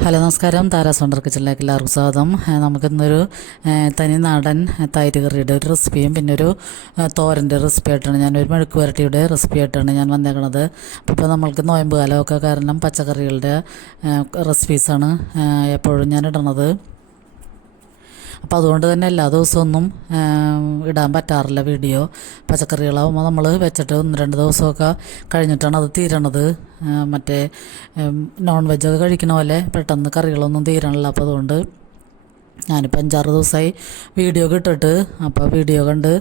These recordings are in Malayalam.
ഹലോ നമസ്കാരം, താരാസ് വണ്ടർ കിച്ചണിലേക്ക് എല്ലാവർക്കും സ്വാഗതം. നമുക്കിന്നൊരു തനി നാടൻ തൈര് കറിയുടെ ഒരു റെസിപ്പിയും പിന്നെ ഒരു തോരൻ്റെ റെസിപ്പി ആയിട്ടാണ്, ഞാനൊരു മെഴുക്ക് പുരട്ടിയുടെ റെസിപ്പി ആയിട്ടാണ് ഞാൻ വന്നേക്കണത്. അപ്പോൾ ഇപ്പോൾ നമ്മൾക്ക് നോയമ്പ് കാലമൊക്കെ കാരണം പച്ചക്കറികളുടെ റെസിപ്പീസാണ് എപ്പോഴും ഞാൻ ഇടണത്. അപ്പോൾ അതുകൊണ്ട് തന്നെ എല്ലാ ദിവസമൊന്നും ഇടാൻ പറ്റാറില്ല വീഡിയോ. പച്ചക്കറികളാകുമ്പോൾ നമ്മൾ വെച്ചിട്ട് 1-2 ദിവസമൊക്കെ കഴിഞ്ഞിട്ടാണ് അത് തീരണത്. മറ്റേ നോൺ വെജൊക്കെ കഴിക്കണ പോലെ പെട്ടെന്ന് കറികളൊന്നും തീരണില്ല. അപ്പോൾ അതുകൊണ്ട് ഞാനിപ്പോൾ 5-6 ദിവസമായി വീഡിയോ ഇട്ടിട്ട്. അപ്പോൾ വീഡിയോ കണ്ട്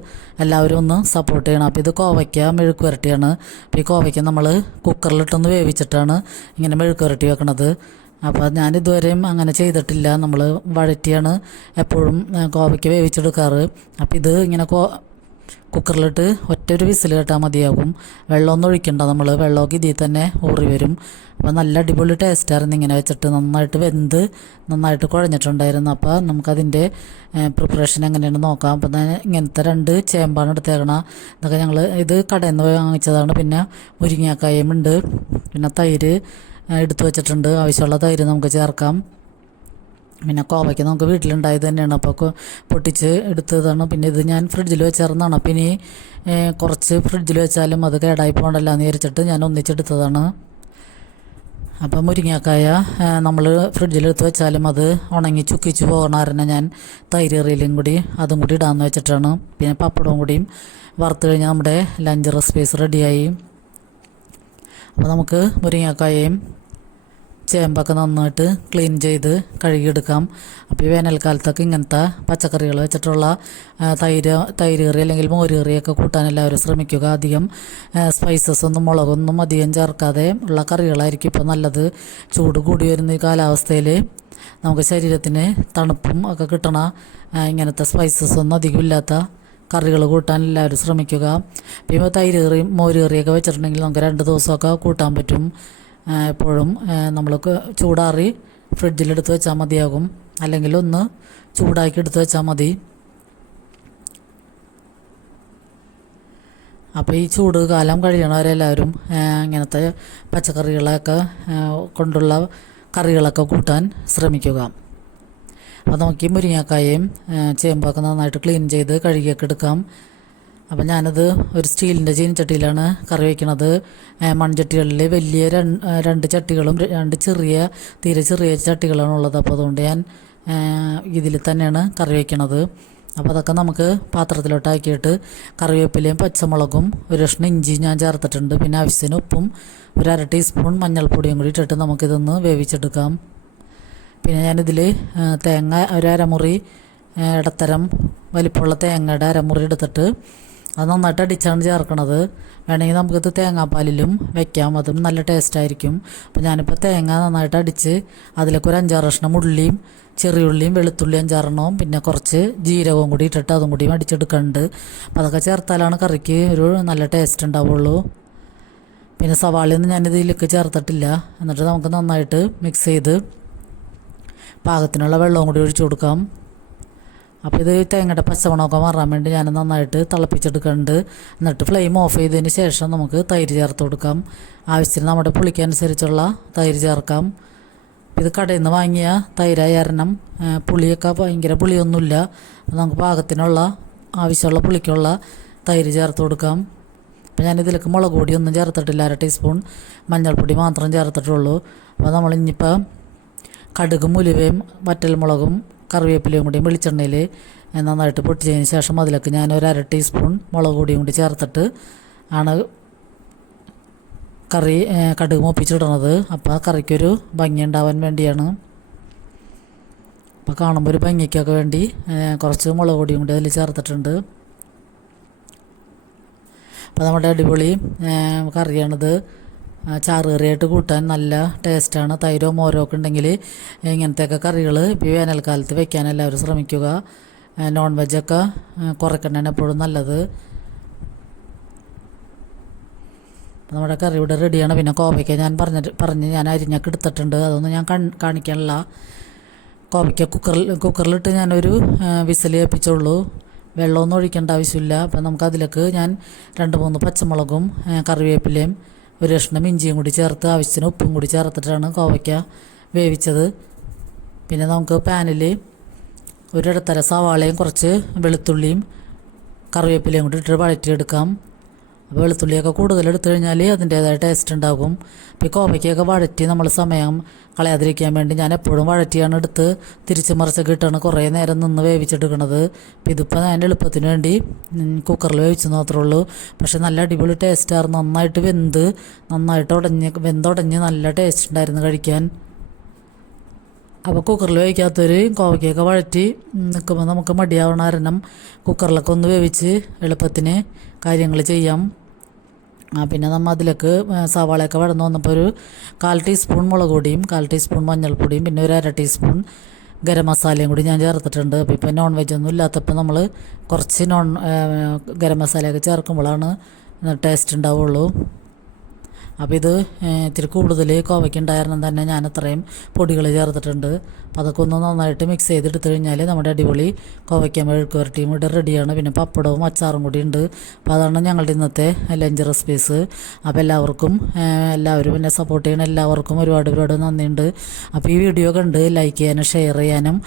എല്ലാവരും ഒന്ന് സപ്പോർട്ട് ചെയ്യണം. അപ്പോൾ ഇത് കോവയ്ക്ക മെഴുക്ക് പുരട്ടിയാണ്. അപ്പോൾ ഈ കോവയ്ക്ക നമ്മൾ കുക്കറിലിട്ടൊന്ന് വേവിച്ചിട്ടാണ് ഇങ്ങനെ മെഴുക്ക് പുരട്ടി വെക്കണത്. അപ്പോൾ ഞാനിതുവരെയും അങ്ങനെ ചെയ്തിട്ടില്ല. നമ്മൾ വഴറ്റിയാണ് എപ്പോഴും കോവയ്ക്ക് വേവിച്ചെടുക്കാറ്. അപ്പോൾ ഇത് ഇങ്ങനെ കുക്കറിലിട്ട് ഒറ്റൊരു വിസിൽ കേട്ടാൽ മതിയാകും. വെള്ളമൊന്നും ഒഴിക്കണ്ട, നമ്മൾ വെള്ളമൊക്കെ ഇതിൽ തന്നെ ഊറി വരും. അപ്പോൾ നല്ല അടിപൊളി ടേസ്റ്റായിരുന്നു ഇങ്ങനെ വെച്ചിട്ട്. നന്നായിട്ട് വെന്ത് നന്നായിട്ട് കുഴഞ്ഞിട്ടുണ്ടായിരുന്നു. അപ്പോൾ നമുക്കതിൻ്റെ പ്രിപ്പറേഷൻ എങ്ങനെയാണ് നോക്കാം. അപ്പോൾ ഇങ്ങനത്തെ 2 ചേമ്പാണ് എടുത്തേക്കണം. ഇതൊക്കെ ഞങ്ങൾ ഇത് കടയിൽ നിന്ന് വാങ്ങിച്ചതാണ്. പിന്നെ മുരിങ്ങക്കായും ഉണ്ട്, പിന്നെ തൈര് എടുത്തു വെച്ചിട്ടുണ്ട്. ആവശ്യമുള്ള തൈര് നമുക്ക് ചേർക്കാം. പിന്നെ കോവയ്ക്ക് നമുക്ക് വീട്ടിലുണ്ടായത് തന്നെയാണ്, അപ്പോൾ പൊട്ടിച്ച് എടുത്തതാണ്. പിന്നെ ഇത് ഞാൻ ഫ്രിഡ്ജിൽ വെച്ചിരുന്നതാണ്. അപ്പോൾ ഇനി കുറച്ച് ഫ്രിഡ്ജിൽ വെച്ചാലും അത് കേടായി പോകണ്ടല്ലോ എന്ന് വിചാരിച്ചിട്ട് ഞാൻ ഒന്നിച്ചെടുത്തതാണ്. അപ്പോൾ മുരിങ്ങക്കായ നമ്മൾ ഫ്രിഡ്ജിലെടുത്ത് വെച്ചാലും അത് ഉണങ്ങി ചുക്കിച്ച് പോകണ കാരണം ഞാൻ തൈര് കറിയിലും കൂടി അതും കൂടി ഇടാമെന്ന് വെച്ചിട്ടാണ്. പിന്നെ പപ്പടവും കൂടിയും വറുത്ത് കഴിഞ്ഞാൽ നമ്മുടെ ലഞ്ച് റെസിപ്പീസ് റെഡിയായി. അപ്പോൾ നമുക്ക് മുരിങ്ങക്കായയും ചേമ്പൊക്കെ നന്നായിട്ട് ക്ലീൻ ചെയ്ത് കഴുകിയെടുക്കാം. അപ്പോൾ ഈ വേനൽക്കാലത്തൊക്കെ ഇങ്ങനത്തെ പച്ചക്കറികൾ വെച്ചിട്ടുള്ള തൈര് കറി അല്ലെങ്കിൽ മോര് കറിയൊക്കെ കൂട്ടാൻ എല്ലാവരും ശ്രമിക്കുക. അധികം സ്പൈസസ് ഒന്നും മുളകൊന്നും അധികം ചേർക്കാതെ ഉള്ള കറികളായിരിക്കും ഇപ്പോൾ നല്ലത്. ചൂട് കൂടി വരുന്ന ഈ കാലാവസ്ഥയിൽ നമുക്ക് ശരീരത്തിന് തണുപ്പും ഒക്കെ കിട്ടണ ഇങ്ങനത്തെ സ്പൈസസ് ഒന്നും അധികം ഇല്ലാത്ത കറികൾ കൂട്ടാൻ എല്ലാവരും ശ്രമിക്കുക. ഇപ്പോൾ തൈര് കറിയും മോര് കറിയൊക്കെ വെച്ചിട്ടുണ്ടെങ്കിൽ നമുക്ക് 2 ദിവസമൊക്കെ കൂട്ടാൻ പറ്റും. എപ്പോഴും നമ്മൾക്ക് ചൂടാറി ഫ്രിഡ്ജിലെടുത്ത് വെച്ചാൽ മതിയാകും, അല്ലെങ്കിൽ ഒന്ന് ചൂടാക്കി എടുത്ത് വെച്ചാൽ മതി. അപ്പോൾ ഈ ചൂട് കാലം കഴിയണവരെല്ലാവരും ഇങ്ങനത്തെ പച്ചക്കറികളൊക്കെ കൊണ്ടുള്ള കറികളൊക്കെ കൂട്ടാൻ ശ്രമിക്കുക. അപ്പോൾ നമുക്ക് ഈ മുരിങ്ങക്കായയും ചേമ്പൊക്കെ നന്നായിട്ട് ക്ലീൻ ചെയ്ത് കഴുകിയൊക്കെ എടുക്കാം. അപ്പോൾ ഞാനത് ഒരു സ്റ്റീലിൻ്റെ ചീനച്ചട്ടിയിലാണ് കറി വയ്ക്കണത്. മൺചട്ടികളിൽ വലിയ 2 ചട്ടികളും 2 തീരെ ചെറിയ ചട്ടികളാണ് ഉള്ളത്. അപ്പോൾ അതുകൊണ്ട് ഞാൻ ഇതിൽ തന്നെയാണ് കറി വയ്ക്കണത്. അപ്പോൾ അതൊക്കെ നമുക്ക് പാത്രത്തിലോട്ടാക്കിയിട്ട് കറിവേപ്പിലയും പച്ചമുളകും 1 കഷ്ണം ഇഞ്ചി ഞാൻ ചേർത്തിട്ടുണ്ട്. പിന്നെ ആവശ്യത്തിന് ഉപ്പും 1/2 ടീസ്പൂൺ മഞ്ഞൾപ്പൊടിയും കൂടി ഇട്ടിട്ട് നമുക്കിതൊന്ന് വേവിച്ചെടുക്കാം. പിന്നെ ഞാനിതിൽ തേങ്ങ 1 അരമുറി ഇടത്തരം വലിപ്പമുള്ള തേങ്ങയുടെ അരമുറി എടുത്തിട്ട് അത് നന്നായിട്ട് അടിച്ചാണ് ചേർക്കണത്. വേണമെങ്കിൽ നമുക്കിത് തേങ്ങാപ്പാലിലും വെക്കാം, അതും നല്ല ടേസ്റ്റായിരിക്കും. അപ്പോൾ ഞാനിപ്പോൾ തേങ്ങ നന്നായിട്ട് അടിച്ച് അതിലേക്ക് ഒരു 5-6 കഷ്ണം ഉള്ളിയും ചെറിയുള്ളിയും വെളുത്തുള്ളി 5-6 പിന്നെ കുറച്ച് ജീരകവും കൂടി ഇട്ടിട്ട് അതും കൂടി അടിച്ചെടുക്കുന്നുണ്ട്. അപ്പോൾ അതൊക്കെ ചേർത്താലാണ് കറിക്ക് ഒരു നല്ല ടേസ്റ്റ് ഉണ്ടാവുള്ളൂ. പിന്നെ സവാളയൊന്നും ഞാനിതിലേക്ക് ചേർത്തിട്ടില്ല. എന്നിട്ട് നമുക്ക് നന്നായിട്ട് മിക്സ് ചെയ്ത് പാകത്തിനുള്ള വെള്ളവും കൂടി ഒഴിച്ചു കൊടുക്കാം. അപ്പോൾ ഇത് തേങ്ങയുടെ പച്ചമണമൊക്കെ മാറാൻ വേണ്ടി ഞാൻ നന്നായിട്ട് തിളപ്പിച്ചെടുക്കുന്നുണ്ട്. എന്നിട്ട് ഫ്ലെയിം ഓഫ് ചെയ്തതിന് ശേഷം നമുക്ക് തൈര് ചേർത്ത് കൊടുക്കാം. ആവശ്യത്തിന് നമ്മുടെ പുളിക്കനുസരിച്ചുള്ള തൈര് ചേർക്കാം. ഇത് കടയിൽ നിന്ന് വാങ്ങിയ തൈരായ കാരണം പുളിയൊക്കെ ഭയങ്കര പുളിയൊന്നുമില്ല. നമുക്ക് പാകത്തിനുള്ള ആവശ്യമുള്ള പുളിക്കുള്ള തൈര് ചേർത്ത് കൊടുക്കാം. അപ്പോൾ ഞാനിതിലേക്ക് മുളക് പൊടി ഒന്നും ചേർത്തിട്ടില്ല, 1/2 ടീസ്പൂൺ മഞ്ഞൾപ്പൊടി മാത്രം ചേർത്തിട്ടുള്ളൂ. അപ്പോൾ നമ്മളിനിപ്പോൾ കടുകും ഉലുവയും വറ്റൽമുളകും കറിവേപ്പിലയും കൂടി വെളിച്ചെണ്ണയിൽ നന്നായിട്ട് പൊട്ടിച്ചതിന് ശേഷം അതിലേക്ക് ഞാൻ 1/2 ടീസ്പൂൺ മുളക് പൊടിയും കൂടി ചേർത്തിട്ട് ആണ് കറി കടുക് മൂപ്പിച്ചിടണത്. അപ്പോൾ ആ കറിക്കൊരു ഭംഗി ഉണ്ടാവാൻ വേണ്ടിയാണ്. അപ്പോൾ കാണുമ്പോൾ ഒരു ഭംഗിക്കൊക്കെ വേണ്ടി കുറച്ച് മുളക് പൊടിയും കൂടി അതിൽ ചേർത്തിട്ടുണ്ട്. അപ്പോൾ നമ്മുടെ അടിപൊളി കറിയാണിത്. ചാറ് കറിയായിട്ട് കൂട്ടാൻ നല്ല ടേസ്റ്റാണ്. തൈരോ മോരോ ഒക്കെ ഉണ്ടെങ്കിൽ ഇങ്ങനത്തെയൊക്കെ കറികൾ ഇപ്പോൾ വേനൽക്കാലത്ത് വെക്കാൻ എല്ലാവരും ശ്രമിക്കുക. നോൺ വെജൊക്കെ കുറയ്ക്കണതാണ് എപ്പോഴും നല്ലത്. നമ്മുടെ കറി ഇവിടെ റെഡിയാണ്. പിന്നെ കോവയ്ക്ക ഞാൻ ഞാൻ അരിഞ്ഞൊക്കെ എടുത്തിട്ടുണ്ട്, അതൊന്നും ഞാൻ കാണിക്കാനില്ല. കോവയ്ക്ക കുക്കറിലിട്ട് ഞാനൊരു വിസിൽ ഏൽപ്പിച്ചുള്ളൂ, വെള്ളമൊന്നും ഒഴിക്കേണ്ട ആവശ്യമില്ല. അപ്പം നമുക്കതിലേക്ക് ഞാൻ 2-3 പച്ചമുളകും കറിവേപ്പിലയും 1 കഷ്ണം ഇഞ്ചിയും കൂടി ചേർത്ത് ആവശ്യത്തിന് ഉപ്പും കൂടി ചേർത്തിട്ടാണ് കോവയ്ക്ക വേവിച്ചത്. പിന്നെ നമുക്ക് പാനിൽ ഒരിടത്തര സവാളയും കുറച്ച് വെളുത്തുള്ളിയും കറിവേപ്പിലയും കൂടി ഇട്ട് വഴറ്റിയെടുക്കാം. അപ്പോൾ വെളുത്തുള്ളിയൊക്കെ കൂടുതൽ എടുത്തു കഴിഞ്ഞാൽ അതിൻ്റേതായ ടേസ്റ്റ് ഉണ്ടാകും. അപ്പോൾ ഈ കോവയ്ക്കൊക്കെ വഴറ്റി നമ്മൾ സമയം കളയാതിരിക്കാൻ വേണ്ടി ഞാൻ എപ്പോഴും വഴറ്റിയാണ് എടുത്ത് തിരിച്ച് മറിച്ചൊക്കെ ഇട്ടാണ് കുറേ നേരം നിന്ന് വേവിച്ചെടുക്കണത്. അപ്പോൾ ഇതിപ്പോൾ ഞാൻ എളുപ്പത്തിന് വേണ്ടി കുക്കറിൽ വേവിച്ച് മാത്രമേ ഉള്ളൂ. പക്ഷേ നല്ല അടിപൊളി ടേസ്റ്റായിരുന്നു. നന്നായിട്ട് നന്നായിട്ട് വെന്തുടഞ്ഞ് നല്ല ടേസ്റ്റ് ഉണ്ടായിരുന്നു കഴിക്കാൻ. അപ്പോൾ കുക്കറിൽ വേവിക്കാത്തൊരു കോവയ്ക്കൊക്കെ വഴറ്റി നിൽക്കുമ്പോൾ നമുക്ക് മടിയാവണ കാരണം കുക്കറിലൊക്കെ ഒന്ന് വേവിച്ച് എളുപ്പത്തിന് കാര്യങ്ങൾ ചെയ്യാം. പിന്നെ നമ്മൾ അതിലേക്ക് സവാളയൊക്കെ വഴന്ന് വന്നപ്പോൾ ഒരു 1/4 ടീസ്പൂൺ മുളക് പൊടിയും 1/4 ടീസ്പൂൺ മഞ്ഞൾപ്പൊടിയും പിന്നെ ഒരു 1/2 ടീസ്പൂൺ ഗരം മസാലയും കൂടി ഞാൻ ചേർത്തിട്ടുണ്ട്. അപ്പോൾ ഇപ്പോൾ നോൺ വെജ് ഒന്നും ഇല്ലാത്തപ്പോൾ നമ്മൾ കുറച്ച് ഗരം മസാലയൊക്കെ ചേർക്കുമ്പോഴാണ് ടേസ്റ്റ് ഉണ്ടാവുള്ളൂ. അപ്പോൾ ഇത് ഇത്തിരി കൂടുതൽ കോവയ്ക്കുണ്ടായിരുന്നു തന്നെ ഞാൻ അത്രയും പൊടികൾ ചേർത്തിട്ടുണ്ട്. അപ്പോൾ അതൊക്കെ ഒന്ന് നന്നായിട്ട് മിക്സ് ചെയ്തെടുത്തു കഴിഞ്ഞാൽ നമ്മുടെ അടിപൊളി കോവയ്ക്ക മെഴുക്ക് വരട്ടിയും ഇവിടെ റെഡിയാണ്. പിന്നെ പപ്പടവും അച്ചാറും കൂടി ഉണ്ട്. അപ്പോൾ അതാണ് ഞങ്ങളുടെ ഇന്നത്തെ ലഞ്ച് റെസിപ്പീസ്. അപ്പോൾ എല്ലാവരും എന്നെ സപ്പോർട്ട് ചെയ്യണം. എല്ലാവർക്കും ഒരുപാട് നന്ദിയുണ്ട്. അപ്പോൾ ഈ വീഡിയോ കണ്ട് ലൈക്ക് ചെയ്യാനും ഷെയർ ചെയ്യാനും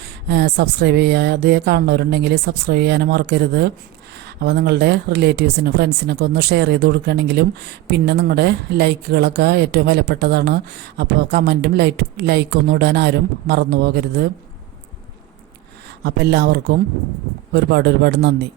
സബ്സ്ക്രൈബ് ചെയ്യാതെ കാണുന്നവരുണ്ടെങ്കിൽ സബ്സ്ക്രൈബ് ചെയ്യാനും മറക്കരുത്. അപ്പോൾ നിങ്ങളുടെ റിലേറ്റീവ്സിനും ഫ്രണ്ട്സിനൊക്കെ ഒന്ന് ഷെയർ ചെയ്ത് കൊടുക്കുകയാണെങ്കിലും പിന്നെ നിങ്ങളുടെ ലൈക്കുകളൊക്കെ ഏറ്റവും വിലപ്പെട്ടതാണ്. അപ്പോൾ കമൻറ്റും ലൈക്കൊന്നും ഇടാൻ ആരും മറന്നു പോകരുത്. അപ്പോൾ എല്ലാവർക്കും ഒരുപാട് നന്ദി.